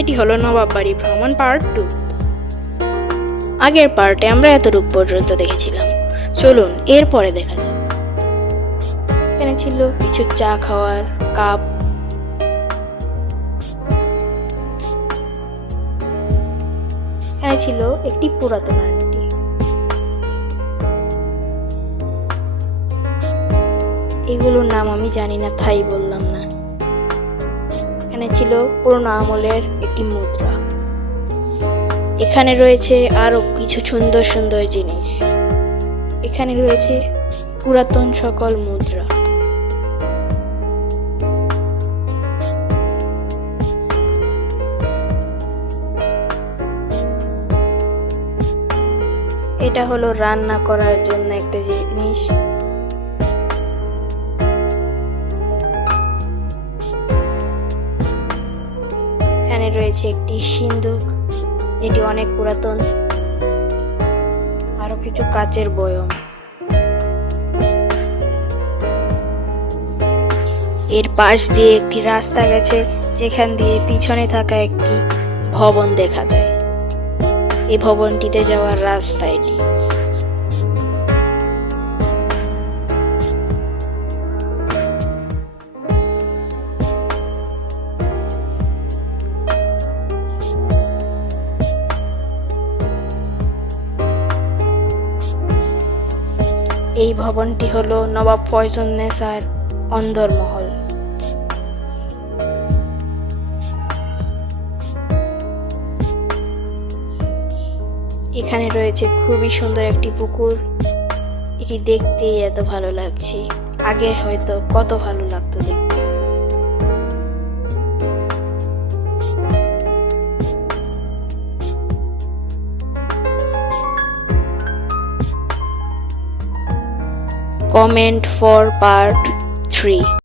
এটি হলো নবাব বাড়ি ভ্রমণ পার্ট 2। আগের পার্টে আমরা এতটুক পর্যন্ত দেখেছিলাম, চলুন এরপরে দেখা যাক। এখানে ছিল কিছু চা খাওয়ার কাপ, এখানে ছিল একটি পুরাতন আন্টি, এগুলোর নাম আমি জানি না তাই বললাম না। এখানে ছিল পুরনো আমলের একটি মুদ্রা, এখানে রয়েছে আরো কিছু সুন্দর সুন্দর জিনিস, এখানে রয়েছে পুরাতন সকল মুদ্রা। এটা হলো রান্না করার জন্য একটা জিনিস, এখানে রয়েছে একটি সিন্দুক যেটি অনেক পুরাতন, আরো কিছু কাচের বয়ম। এর পাশ দিয়ে একটি রাস্তা গেছে যেখান দিয়ে পিছনে থাকা একটি ভবন দেখা যায়, এই ভবনটিতে যাওয়ার রাস্তা এটি। এই ভবনটি হলো নবাব ফয়জুন্নেসার অন্দরমহল। এখানে রয়েছে খুবই সুন্দর একটি পুকুর, এটি দেখতেই এত ভালো লাগছে, আগে হয়তো কত ভালো লাগতো দেখতে। Comment for part 3.